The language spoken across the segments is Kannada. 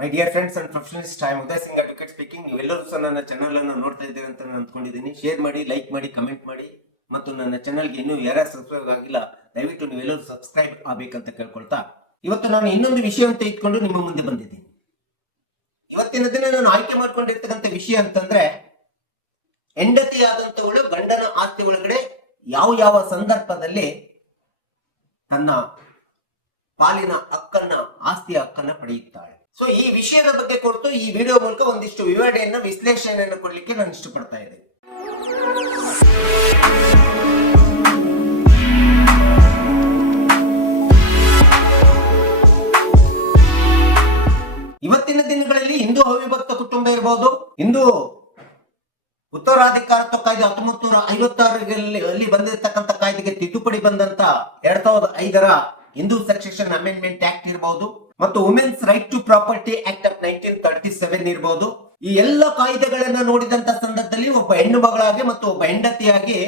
My dear friends and professionalist, I am Uday Singh advocate speaking. ನೀವೆಲ್ಲರೂ ಸಹ ನನ್ನ ಚಾನಲ್ ಅನ್ನು ನೋಡ್ತಾ ಇದ್ದೀರಿ ಅಂತ ನಾನು ಅಂದ್ಕೊಂಡಿದ್ದೀನಿ. ಶೇರ್ ಮಾಡಿ, ಲೈಕ್ ಮಾಡಿ, ಕಮೆಂಟ್ ಮಾಡಿ, ಮತ್ತು ನನ್ನ ಚಾನಲ್ಗೆ ಇನ್ನೂ ಯಾರು ಸಬ್ಸ್ಕ್ರೈಬ್ ಆಗಿಲ್ಲ ದಯವಿಟ್ಟು ನೀವೆಲ್ಲರೂ ಸಬ್ಸ್ಕ್ರೈಬ್ ಆಗಬೇಕಂತ ಕೇಳ್ಕೊಳ್ತಾ, ಇವತ್ತು ನಾನು ಇನ್ನೊಂದು ವಿಷಯವನ್ನು ತೆಗೆದುಕೊಂಡು ನಿಮ್ಮ ಮುಂದೆ ಬಂದಿದ್ದೀನಿ. ಇವತ್ತಿನ ದಿನ ನಾನು ಆಯ್ಕೆ ಮಾಡ್ಕೊಂಡಿರ್ತಕ್ಕಂಥ ವಿಷಯ ಅಂತಂದ್ರೆ, ಹೆಂಡತಿಯಾದಂತವಳು ಗಂಡನ ಆಸ್ತಿ ಒಳಗಡೆ ಯಾವ ಯಾವ ಸಂದರ್ಭದಲ್ಲಿ ತನ್ನ ಪಾಲಿನ ಹಕ್ಕನ್ನ, ಆಸ್ತಿಯ ಹಕ್ಕನ್ನ ಪಡೆಯುತ್ತಾಳೆ. ಸೊ ಈ ವಿಷಯದ ಬಗ್ಗೆ ಕುರಿತು ಈ ವಿಡಿಯೋ ಮೂಲಕ ಒಂದಿಷ್ಟು ವಿವರಣೆಯನ್ನ, ವಿಶ್ಲೇಷಣೆಯನ್ನು ಕೊಡ್ಲಿಕ್ಕೆ ನಾನು ಇಷ್ಟಪಡ್ತಾ ಇದ್ದೇನೆ. ಇವತ್ತಿನ ದಿನಗಳಲ್ಲಿ ಹಿಂದೂ ಅವಿಭಕ್ತ ಕುಟುಂಬ ಇರಬಹುದು, ಹಿಂದೂ ಉತ್ತರಾಧಿಕಾರತ್ವ ಕಾಯ್ದೆ 1956 ಬಂದಿರತಕ್ಕಂಥ ಕಾಯ್ದೆಗೆ ತಿದ್ದುಪಡಿ ಬಂದಂತ 2005 ಹಿಂದೂ ಸಕ್ಸೆಷನ್ ಅಮೆಂಡ್ಮೆಂಟ್ ಆಕ್ಟ್ ಇರಬಹುದು, ಮತ್ತು women's right to property act of 1937 ಇರಬಹುದು. ಈ ಎಲ್ಲ ಕಾಯ್ದೆಗಳನ್ನ ನೋಡಿದಂತ ಸಂದರ್ಭದಲ್ಲಿ ಒಬ್ಬ ಹೆಣ್ಣು ಮಗಳಾಗಿ ಮತ್ತು ಒಬ್ಬ ಹೆಂಡತಿಯಾಗಿ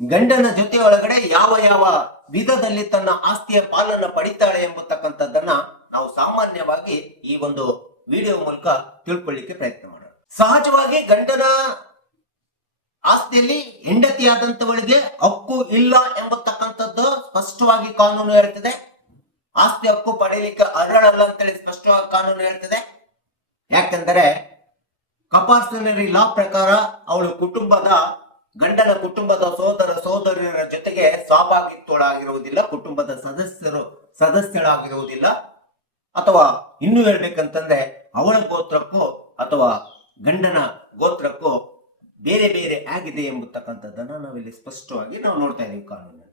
ಗಂಡನ ಜೊತೆ ಒಳಗಡೆ ಯಾವ ಯಾವ ವಿಧದಲ್ಲಿ ತನ್ನ ಆಸ್ತಿಯ ಪಾಲನ್ನ ಪಡಿತಾಳೆ ಎಂಬತಕ್ಕಂಥದ್ದನ್ನ ನಾವು ಸಾಮಾನ್ಯವಾಗಿ ಈ ಒಂದು ವಿಡಿಯೋ ಮೂಲಕ ತಿಳ್ಕೊಳ್ಳಿಕ್ಕೆ ಪ್ರಯತ್ನ ಮಾಡೋಣ. ಸಹಜವಾಗಿ ಗಂಡನ ಆಸ್ತಿಯಲ್ಲಿ ಹೆಂಡತಿಯಾದಂತವಳಿಗೆ ಹಕ್ಕು ಇಲ್ಲ ಎಂಬತಕ್ಕಂಥದ್ದು ಸ್ಪಷ್ಟವಾಗಿ ಕಾನೂನು ಹೇಳ್ತದೆ. ಆಸ್ತಿ ಹಕ್ಕು ಪಡೆಯಲಿಕ್ಕೆ ಅರ್ಹಳಲ್ಲ ಅಂತೇಳಿ ಸ್ಪಷ್ಟವಾಗಿ ಕಾನೂನು ಹೇಳ್ತದೆ. ಯಾಕೆಂದರೆ ಕಂಪಲ್ಸರಿ ಲಾ ಪ್ರಕಾರ ಅವಳು ಗಂಡನ ಕುಟುಂಬದ ಸೋದರರ ಜೊತೆಗೆ ಸಹಭಾಗಿತ್ವಳಾಗಿರುವುದಿಲ್ಲ, ಕುಟುಂಬದ ಸದಸ್ಯಳಾಗಿರುವುದಿಲ್ಲ, ಅಥವಾ ಇನ್ನೂ ಹೇಳ್ಬೇಕಂತಂದ್ರೆ ಅವಳ ಗೋತ್ರಕ್ಕೂ ಅಥವಾ ಗಂಡನ ಗೋತ್ರಕ್ಕೂ ಬೇರೆ ಬೇರೆ ಆಗಿದೆ ಎಂಬತಕ್ಕಂಥದ್ದನ್ನ ನಾವಿಲ್ಲಿ ಸ್ಪಷ್ಟವಾಗಿ ನಾವು ನೋಡ್ತಾ ಇದ್ದೀವಿ ಕಾನೂನಲ್ಲಿ.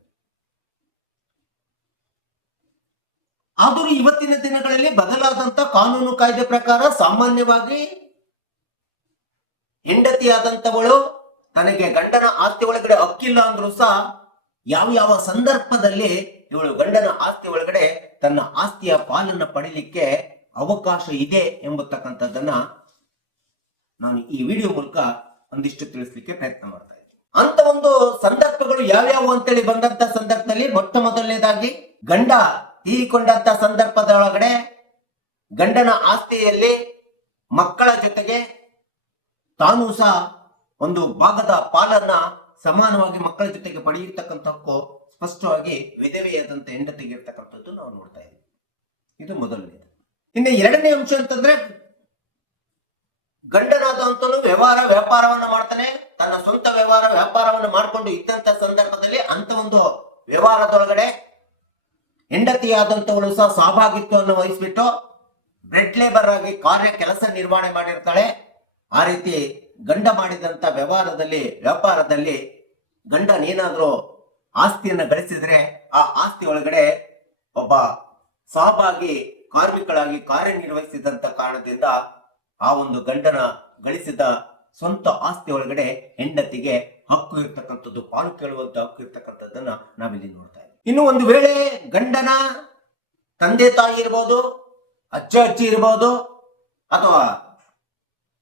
ಆದರೂ ಇವತ್ತಿನ ದಿನಗಳಲ್ಲಿ ಬದಲಾದಂತ ಕಾನೂನು ಕಾಯ್ದೆ ಪ್ರಕಾರ ಸಾಮಾನ್ಯವಾಗಿ ಹೆಂಡತಿಯಾದಂತವಳು ತನಗೆ ಗಂಡನ ಆಸ್ತಿ ಒಳಗಡೆ ಹಕ್ಕಿಲ್ಲ ಅಂದ್ರೂ ಸಹ ಯಾವ ಯಾವ ಸಂದರ್ಭದಲ್ಲಿ ಇವಳು ಗಂಡನ ಆಸ್ತಿ ಒಳಗಡೆ ತನ್ನ ಆಸ್ತಿಯ ಪಾಲನ್ನ ಪಡಿಲಿಕ್ಕೆ ಅವಕಾಶ ಇದೆ ಎಂಬತಕ್ಕಂಥದ್ದನ್ನ ನಾನು ಈ ವಿಡಿಯೋ ಮೂಲಕ ಒಂದಿಷ್ಟು ತಿಳಿಸ್ಲಿಕ್ಕೆ ಪ್ರಯತ್ನ ಮಾಡ್ತಾ ಇದ್ದೀನಿ. ಅಂತ ಒಂದು ಸಂದರ್ಭಗಳು ಯಾವ್ಯಾವ ಅಂತೇಳಿ ಬಂದಂತ ಸಂದರ್ಭದಲ್ಲಿ ಮೊಟ್ಟ ಮೊದಲನೇದಾಗಿ ಗಂಡ ತೀರಿಕೊಂಡಂತ ಸಂದರ್ಭದೊಳಗಡೆ ಗಂಡನ ಆಸ್ತಿಯಲ್ಲಿ ಮಕ್ಕಳ ಜೊತೆಗೆ ತಾನು ಸಹ ಒಂದು ಭಾಗದ ಪಾಲನ್ನ ಸಮಾನವಾಗಿ ಮಕ್ಕಳ ಜೊತೆಗೆ ಪಡೆಯತಕ್ಕಂಥ ಹಕ್ಕು ಸ್ಪಷ್ಟವಾಗಿ ವಿಧವೆಯಾದಂತ ಹೆಂಡತಿಗೆ ಇರ್ತಕ್ಕಂಥದ್ದು ನಾವು ನೋಡ್ತಾ ಇದ್ದೀವಿ. ಇದು ಮೊದಲನೇದು. ಇನ್ನು ಎರಡನೇ ಅಂಶ ಅಂತಂದ್ರೆ, ಗಂಡನಾದಂತನು ವ್ಯಾಪಾರವನ್ನ ಮಾಡ್ತಾನೆ. ತನ್ನ ಸ್ವಂತ ವ್ಯಾಪಾರವನ್ನು ಮಾಡಿಕೊಂಡು ಇದ್ದಂತ ಸಂದರ್ಭದಲ್ಲಿ ಅಂತ ಒಂದು ವ್ಯವಹಾರದೊಳಗಡೆ ಹೆಂಡತಿಯಾದಂತವಳು ಸಹ ಸಹಭಾಗಿತ್ವವನ್ನು ವಹಿಸ್ಬಿಟ್ಟು ಬ್ರೆಡ್ ಲೇಬರ್ ಆಗಿ ಕೆಲಸ ನಿರ್ವಹಣೆ ಮಾಡಿರ್ತಾಳೆ. ಆ ರೀತಿ ಗಂಡ ಮಾಡಿದಂತ ವ್ಯಾಪಾರದಲ್ಲಿ ಗಂಡನೇನಾದ್ರೂ ಆಸ್ತಿಯನ್ನ ಗಳಿಸಿದ್ರೆ ಆ ಆಸ್ತಿ ಒಳಗಡೆ ಒಬ್ಬ ಸಹಭಾಗಿ ಕಾರ್ಮಿಕಳಾಗಿ ಕಾರ್ಯನಿರ್ವಹಿಸಿದಂತ ಕಾರಣದಿಂದ ಆ ಒಂದು ಗಂಡನ ಗಳಿಸಿದ ಸ್ವಂತ ಆಸ್ತಿ ಒಳಗಡೆ ಹೆಂಡತಿಗೆ ಹಕ್ಕು ಇರ್ತಕ್ಕಂಥದ್ದು, ಪಾಲು ಕೇಳುವಂತ ಹಕ್ಕು ಇರ್ತಕ್ಕಂಥದ್ದನ್ನ ನಾವಿಲ್ಲಿ ನೋಡ್ತಾ ಇದ್ದೀವಿ. ಇನ್ನು ಒಂದು ವೇಳೆ ಗಂಡನ ತಂದೆ ತಾಯಿ ಇರ್ಬೋದು, ಅಜ್ಜಿ ಇರ್ಬೋದು, ಅಥವಾ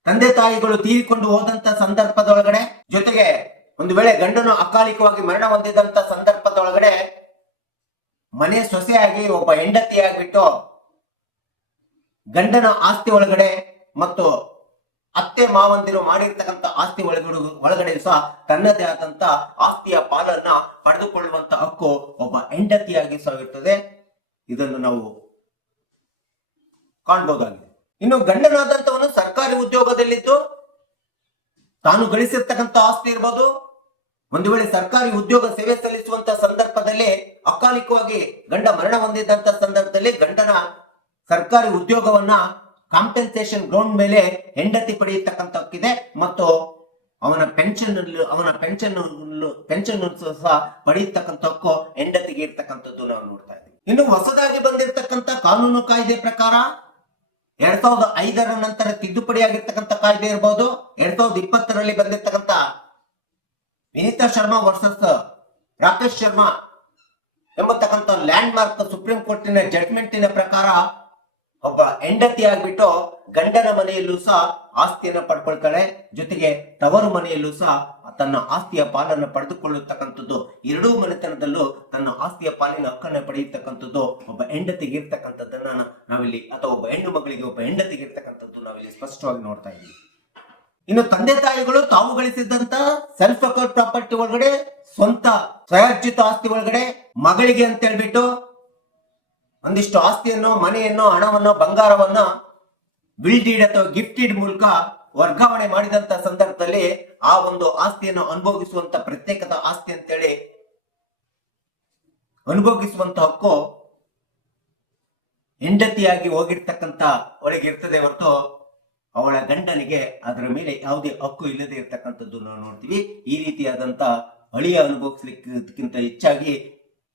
ತಂದೆ ತಾಯಿಗಳು ತೀರಿಕೊಂಡು ಹೋದಂತ ಸಂದರ್ಭದೊಳಗಡೆ, ಜೊತೆಗೆ ಒಂದು ವೇಳೆ ಗಂಡನು ಅಕಾಲಿಕವಾಗಿ ಮರಣ ಹೊಂದಿದಂತ ಸಂದರ್ಭದೊಳಗಡೆ ಮನೆ ಸೊಸೆಯಾಗಿ ಒಬ್ಬ ಹೆಂಡತಿಯಾಗ್ಬಿಟ್ಟು ಗಂಡನ ಆಸ್ತಿ ಒಳಗಡೆ ಮತ್ತು ಅತ್ತೆ ಮಾವಂದಿರು ಮಾಡಿರ್ತಕ್ಕಂಥ ಆಸ್ತಿ ಒಳಗಡೆ ಸಹ ತನ್ನದೇ ಆದಂತ ಆಸ್ತಿಯ ಪಾಲನ್ನ ಪಡೆದುಕೊಳ್ಳುವಂತ ಹಕ್ಕು ಒಬ್ಬ ಹೆಂಡತಿಯಾಗಿ ಸಹ ಇರ್ತದೆ. ಇದನ್ನು ನಾವು ಕಾಣಬಹುದಾಗಿದೆ. ಇನ್ನು ಗಂಡನಾದಂತವನು ಸರ್ಕಾರಿ ಉದ್ಯೋಗದಲ್ಲಿದ್ದು ತಾನು ಗಳಿಸಿರ್ತಕ್ಕಂಥ ಆಸ್ತಿ ಇರ್ಬೋದು, ಒಂದು ವೇಳೆ ಸರ್ಕಾರಿ ಉದ್ಯೋಗ ಸೇವೆ ಸಲ್ಲಿಸುವಂತ ಸಂದರ್ಭದಲ್ಲಿ ಅಕಾಲಿಕವಾಗಿ ಗಂಡ ಮರಣ ಹೊಂದಿದಂತ ಸಂದರ್ಭದಲ್ಲಿ ಗಂಡನ ಸರ್ಕಾರಿ ಉದ್ಯೋಗವನ್ನ ಕಾಂಪೆನ್ಸೇಷನ್ ಗ್ರೌಂಡ್ ಮೇಲೆ ಹೆಂಡತಿ ಪಡೆಯತಕ್ಕಂಥ ಹಕ್ಕಿದೆ, ಮತ್ತು ಅವನ ಪೆನ್ಷನ್ ಸಹ ಪಡೆಯತಕ್ಕಂಥ ಹಕ್ಕು ಹೆಂಡತಿಗೆ ಇರ್ತಕ್ಕಂಥದ್ದು ನಾವು ನೋಡ್ತಾ ಇದ್ದೀವಿ. ಇನ್ನು ಹೊಸದಾಗಿ ಬಂದಿರತಕ್ಕಂಥ ಕಾನೂನು ಕಾಯ್ದೆ ಪ್ರಕಾರ 2005 ನಂತರ ತಿದ್ದುಪಡಿಯಾಗಿರ್ತಕ್ಕಂಥ ಕಾಯ್ದೆ ಇರಬಹುದು, 2020 ಬಂದಿರತಕ್ಕಂಥ ವಿನೀತಾ ಶರ್ಮಾ ವರ್ಸಸ್ ರಾಕೇಶ್ ಶರ್ಮಾ ಎಂಬತಕ್ಕಂಥ ಲ್ಯಾಂಡ್ ಮಾರ್ಕ್ ಸುಪ್ರೀಂ ಕೋರ್ಟಿನ ಜಡ್ಜ್ಮೆಂಟಿನ ಪ್ರಕಾರ ಒಬ್ಬ ಹೆಂಡತಿ ಆಗ್ಬಿಟ್ಟು ಗಂಡನ ಮನೆಯಲ್ಲೂ ಸಹ ಆಸ್ತಿಯನ್ನ ಪಡ್ಕೊಳ್ತಾಳೆ, ಜೊತೆಗೆ ತವರು ಮನೆಯಲ್ಲೂ ಸಹ ತನ್ನ ಆಸ್ತಿಯ ಪಾಲನ್ನು ಪಡೆದುಕೊಳ್ಳತಕ್ಕಂಥದ್ದು, ಎರಡೂ ಮನೆತನದಲ್ಲೂ ತನ್ನ ಆಸ್ತಿಯ ಪಾಲಿನ ಹಕ್ಕನ್ನು ಪಡೆಯತಕ್ಕಂಥದ್ದು ಒಬ್ಬ ಹೆಂಡತಿಗೆ ಇರ್ತಕ್ಕಂಥದ್ದನ್ನ ನಾವಿಲ್ಲಿ, ಅಥವಾ ಒಬ್ಬ ಹೆಣ್ಣು ಮಗಳಿಗೆ ಒಬ್ಬ ಹೆಂಡತಿಗೆ ಇರ್ತಕ್ಕಂಥದ್ದು ನಾವಿಲ್ಲಿ ಸ್ಪಷ್ಟವಾಗಿ ನೋಡ್ತಾ ಇದ್ದೀವಿ. ಇನ್ನು ತಂದೆ ತಾಯಿಗಳು ತಾವು ಗಳಿಸಿದಂತ ಸೆಲ್ಫ್ ಅಕೌಂಟ್ ಪ್ರಾಪರ್ಟಿ ಒಳಗಡೆ, ಸ್ವಂತ ಸ್ವಯಾರ್ಜಿತ ಆಸ್ತಿ ಒಳಗಡೆ ಮಗಳಿಗೆ ಅಂತ ಹೇಳ್ಬಿಟ್ಟು ಒಂದಿಷ್ಟು ಆಸ್ತಿಯನ್ನು, ಮನೆಯನ್ನು, ಹಣವನ್ನು, ಬಂಗಾರವನ್ನ ವಿಲ್ ಡೀಡ್ ಅಥವಾ ಗಿಫ್ಟ್ ಡೀಡ್ ಮೂಲಕ ವರ್ಗಾವಣೆ ಮಾಡಿದಂತ ಸಂದರ್ಭದಲ್ಲಿ ಆ ಒಂದು ಆಸ್ತಿಯನ್ನು ಅನುಭವಿಸುವಂತ ಪ್ರತ್ಯೇಕದ ಆಸ್ತಿ ಅಂತೇಳಿ ಅನುಭವಿಸುವಂತ ಹಕ್ಕು ಹೆಂಡತಿಯಾಗಿ ಹೋಗಿರ್ತಕ್ಕಂಥ ಒಳಗಿರ್ತದೆ ಹೊರತು ಅವಳ ಗಂಡನಿಗೆ ಅದರ ಮೇಲೆ ಯಾವುದೇ ಹಕ್ಕು ಇಲ್ಲದೆ ಇರ್ತಕ್ಕಂಥದ್ದು ನಾವು ನೋಡ್ತೀವಿ. ಈ ರೀತಿಯಾದಂತ ಅಳಿಯ ಅನುಭವಿಸ್ಲಿಕ್ಕಿಂತ ಹೆಚ್ಚಾಗಿ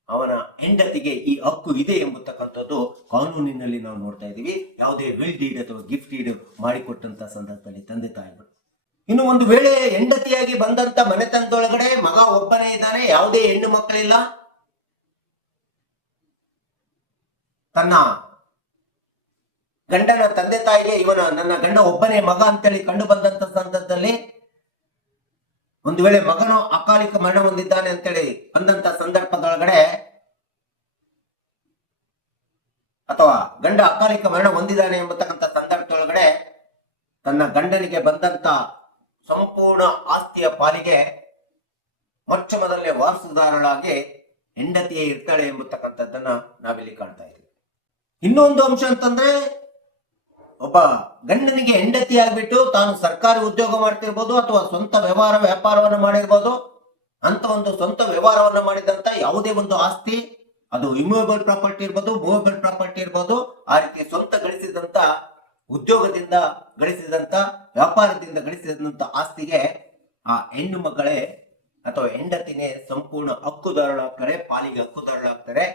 ಅವನ ಹೆಂಡತಿಗೆ ಈ ಹಕ್ಕು ಇದೆ ಎಂಬತಕ್ಕಂಥದ್ದು ಕಾನೂನಿನಲ್ಲಿ ನಾವು ನೋಡ್ತಾ ಇದ್ದೀವಿ, ಯಾವುದೇ ವಿಲ್ ಡೀಡ್ ಅಥವಾ ಗಿಫ್ಟ್ ಡೀಡ್ ಮಾಡಿಕೊಟ್ಟಂತ ಸಂದರ್ಭದಲ್ಲಿ ತಂದೆ ತಾಯಿಗಳು. ಇನ್ನು ಒಂದು ವೇಳೆ ಹೆಂಡತಿಯಾಗಿ ಬಂದಂತ ಮನೆತನದೊಳಗಡೆ ಮಗ ಒಬ್ಬನೇ ಇದ್ದಾನೆ, ಯಾವುದೇ ಹೆಣ್ಣು ಮಕ್ಕಳಿಲ್ಲ, ತನ್ನ ಗಂಡನ ತಂದೆ ತಾಯಿಗೆ ನನ್ನ ಗಂಡ ಒಬ್ಬನೇ ಮಗ ಅಂತೇಳಿ ಕಂಡು ಬಂದಂತ ಸಂದರ್ಭದಲ್ಲಿ, ಒಂದು ವೇಳೆ ಮಗನು ಅಕಾಲಿಕ ಮರಣ ಹೊಂದಿದ್ದಾನೆ ಅಂತೇಳಿ ಬಂದಂತ ಸಂದರ್ಭದೊಳಗಡೆ, ಅಥವಾ ಗಂಡ ಅಕಾಲಿಕ ಮರಣ ಹೊಂದಿದ್ದಾನೆ ಎಂಬತಕ್ಕಂಥ ಸಂದರ್ಭದೊಳಗಡೆ ತನ್ನ ಗಂಡನಿಗೆ ಬಂದಂತ ಸಂಪೂರ್ಣ ಆಸ್ತಿಯ ಪಾಲಿಗೆ ಮೊಟ್ಟ ಮೊದಲನೇ ವಾರಸುದಾರಳಾಗಿ ಹೆಂಡತಿಯೇ ಇರ್ತಾಳೆ ಎಂಬತಕ್ಕಂಥದ್ದನ್ನ ನಾವಿಲ್ಲಿ ಕಾಣ್ತಾ ಇದ್ದೀವಿ. ಇನ್ನೊಂದು ಅಂಶ ಅಂತಂದ್ರೆ, ಒಬ್ಬ ಗಂಡನಿಗೆ ಹೆಂಡತಿ ಆಗ್ಬಿಟ್ಟು ತಾನು ಸರ್ಕಾರಿ ಉದ್ಯೋಗ ಮಾಡ್ತಿರ್ಬೋದು ಅಥವಾ ಸ್ವಂತ ವ್ಯಾಪಾರವನ್ನು ಮಾಡಿರ್ಬೋದು, ಅಂತ ಒಂದು ಸ್ವಂತ ವ್ಯವಹಾರವನ್ನ ಮಾಡಿದಂತ ಯಾವುದೇ ಒಂದು ಆಸ್ತಿ, ಅದು ಇಮೂವೇಬಲ್ ಪ್ರಾಪರ್ಟಿ ಇರ್ಬೋದು, ಮೂವೇಬಲ್ ಪ್ರಾಪರ್ಟಿ ಇರ್ಬೋದು, ಆ ರೀತಿ ಸ್ವಂತ ಗಳಿಸಿದಂತ ಉದ್ಯೋಗದಿಂದ ಗಳಿಸಿದಂತ ವ್ಯಾಪಾರದಿಂದ ಗಳಿಸಿದಂತ ಆಸ್ತಿಗೆ ಆ ಹೆಣ್ಣು ಮಗಳೇ ಅಥವಾ ಹೆಂಡತಿನೇ ಸಂಪೂರ್ಣ ಹಕ್ಕುದಾರಳಾಗ್ತಾರೆ, ಪಾಲಿಗೆ ಹಕ್ಕುದಾರಳಾಗ್ತಾರೆ.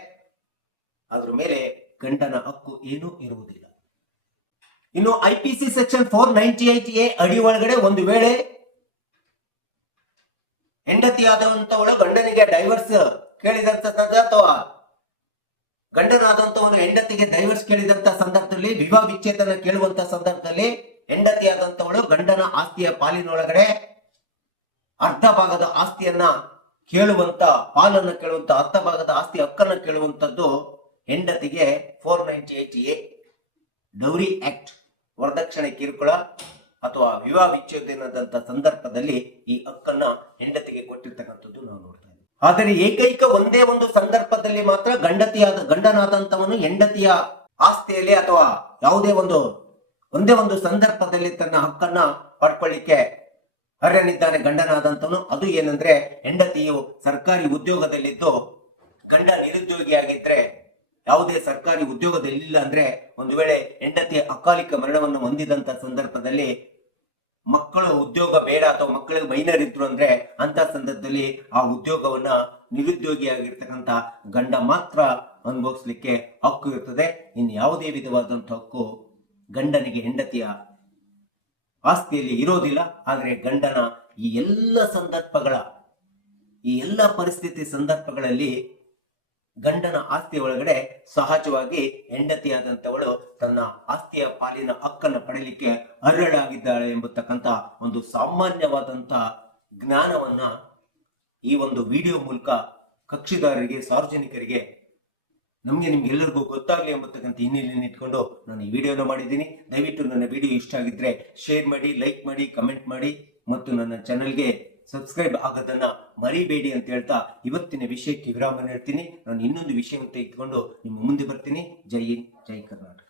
ಅದ್ರ ಮೇಲೆ ಗಂಡನ ಹಕ್ಕು ಏನೂ ಇರುವುದಿಲ್ಲ. ಇನ್ನು IPC ಸೆಕ್ಷನ್ 498A ಅಡಿ ಒಳಗಡೆ ಒಂದು ವೇಳೆ ಹೆಂಡತಿ ಆದಂತವಳು ಗಂಡನಿಗೆ ಡೈವರ್ಸ್ ಕೇಳಿದಂತ ಅಥವಾ ಗಂಡನಾದಂತವನು ಹೆಂಡತಿಗೆ ಡೈವರ್ಸ್ ಕೇಳಿದಂತ ಸಂದರ್ಭದಲ್ಲಿ, ವಿವಾಹ ವಿಚ್ಛೇದನ ಕೇಳುವಂತ ಸಂದರ್ಭದಲ್ಲಿ ಹೆಂಡತಿ ಆದಂತವಳು ಗಂಡನ ಆಸ್ತಿಯ ಪಾಲಿನೊಳಗಡೆ ಅರ್ಧ ಭಾಗದ ಆಸ್ತಿಯನ್ನ ಕೇಳುವಂತ, ಪಾಲನ್ನು ಕೇಳುವಂತ, ಅರ್ಧ ಭಾಗದ ಆಸ್ತಿ ಹಕ್ಕನ್ನು ಕೇಳುವಂತದ್ದು ಹೆಂಡತಿಗೆ 498A ಡೌರಿ ಆಕ್ಟ್, ವರದಕ್ಷಿಣೆ ಕಿರುಕುಳ ಅಥವಾ ವಿವಾಹ ವಿಚ್ಛೇದನದಂತ ಸಂದರ್ಭದಲ್ಲಿ ಈ ಹಕ್ಕನ್ನ ಹೆಂಡತಿಗೆ ಕೊಟ್ಟಿರ್ತಕ್ಕಂಥದ್ದು ನಾವು ನೋಡ್ತಾ ಇದ್ದೀವಿ. ಆದರೆ ಏಕೈಕ ಒಂದೇ ಒಂದು ಸಂದರ್ಭದಲ್ಲಿ ಮಾತ್ರ ಗಂಡನಾದಂತವನು ಹೆಂಡತಿಯ ಆಸ್ತಿಯಲ್ಲಿ ಅಥವಾ ಯಾವುದೇ ಒಂದೇ ಒಂದು ಸಂದರ್ಭದಲ್ಲಿ ತನ್ನ ಹಕ್ಕನ್ನ ಪಡ್ಕೊಳ್ಳಿಕ್ಕೆ ಅರ್ಹನಿದ್ದಾನೆ ಗಂಡನಾದಂತವನು. ಅದು ಏನಂದ್ರೆ, ಹೆಂಡತಿಯು ಸರ್ಕಾರಿ ಉದ್ಯೋಗದಲ್ಲಿದ್ದು ಗಂಡ ನಿರುದ್ಯೋಗಿಯಾಗಿದ್ರೆ, ಯಾವುದೇ ಸರ್ಕಾರಿ ಉದ್ಯೋಗದಲ್ಲಿಲ್ಲ ಅಂದ್ರೆ, ಒಂದು ವೇಳೆ ಹೆಂಡತಿ ಅಕಾಲಿಕ ಮರಣವನ್ನು ಹೊಂದಿದಂತ ಸಂದರ್ಭದಲ್ಲಿ ಮಕ್ಕಳು ಉದ್ಯೋಗ ಬೇಡ ಅಥವಾ ಮಕ್ಕಳಿಗೆ ಮೈನರ್ ಇದ್ರು ಅಂದ್ರೆ, ಅಂತ ಸಂದರ್ಭದಲ್ಲಿ ಆ ಉದ್ಯೋಗವನ್ನ ನಿರುದ್ಯೋಗಿಯಾಗಿರ್ತಕ್ಕಂಥ ಗಂಡ ಮಾತ್ರ ಅನುಭವಿಸ್ಲಿಕ್ಕೆ ಹಕ್ಕು ಇರ್ತದೆ. ಇನ್ನು ಯಾವುದೇ ವಿಧವಾದಂತ ಹಕ್ಕು ಗಂಡನಿಗೆ ಹೆಂಡತಿಯ ಆಸ್ತಿಯಲ್ಲಿ ಇರೋದಿಲ್ಲ. ಆದ್ರೆ ಗಂಡನ ಈ ಎಲ್ಲ ಪರಿಸ್ಥಿತಿ ಸಂದರ್ಭಗಳಲ್ಲಿ ಗಂಡನ ಆಸ್ತಿ ಒಳಗಡೆ ಸಹಜವಾಗಿ ಹೆಂಡತಿಯಾದಂತವಳು ತನ್ನ ಆಸ್ತಿಯ ಪಾಲಿನ ಹಕ್ಕನ್ನು ಪಡೆಯಲಿಕ್ಕೆ ಅರ್ಹಳಾಗಿದ್ದಾಳೆ ಎಂಬತಕ್ಕಂಥ ಒಂದು ಸಾಮಾನ್ಯವಾದಂತ ಜ್ಞಾನವನ್ನ ಈ ಒಂದು ವಿಡಿಯೋ ಮೂಲಕ ಕಕ್ಷಿದಾರರಿಗೆ, ಸಾರ್ವಜನಿಕರಿಗೆ, ನಿಮ್ಗೆಲ್ಲರಿಗೂ ಗೊತ್ತಾಗ್ಲಿ ಎಂಬತಕ್ಕಂಥ ಹಿನ್ನೆಲೆಯನ್ನು ಇಟ್ಕೊಂಡು ನಾನು ಈ ವಿಡಿಯೋನ ಮಾಡಿದ್ದೀನಿ. ದಯವಿಟ್ಟು ನನ್ನ ವಿಡಿಯೋ ಇಷ್ಟ ಆಗಿದ್ರೆ ಶೇರ್ ಮಾಡಿ, ಲೈಕ್ ಮಾಡಿ, ಕಮೆಂಟ್ ಮಾಡಿ ಮತ್ತು ನನ್ನ ಚಾನೆಲ್ಗೆ ಸಬ್ಸ್ಕ್ರೈಬ್ ಆಗೋದನ್ನ ಮರಿಬೇಡಿ ಅಂತ ಹೇಳ್ತಾ ಇವತ್ತಿನ ವಿಷಯಕ್ಕೆ ವಿರಾಮ ನೀಡ್ತೀನಿ. ನಾನು ಇನ್ನೊಂದು ವಿಷಯವನ್ನು ತೆಗೆದುಕೊಂಡು ನಿಮ್ಮ ಮುಂದೆ ಬರ್ತೀನಿ. ಜೈ ಹಿಂದ್, ಜೈ ಕರ್ನಾಟಕ.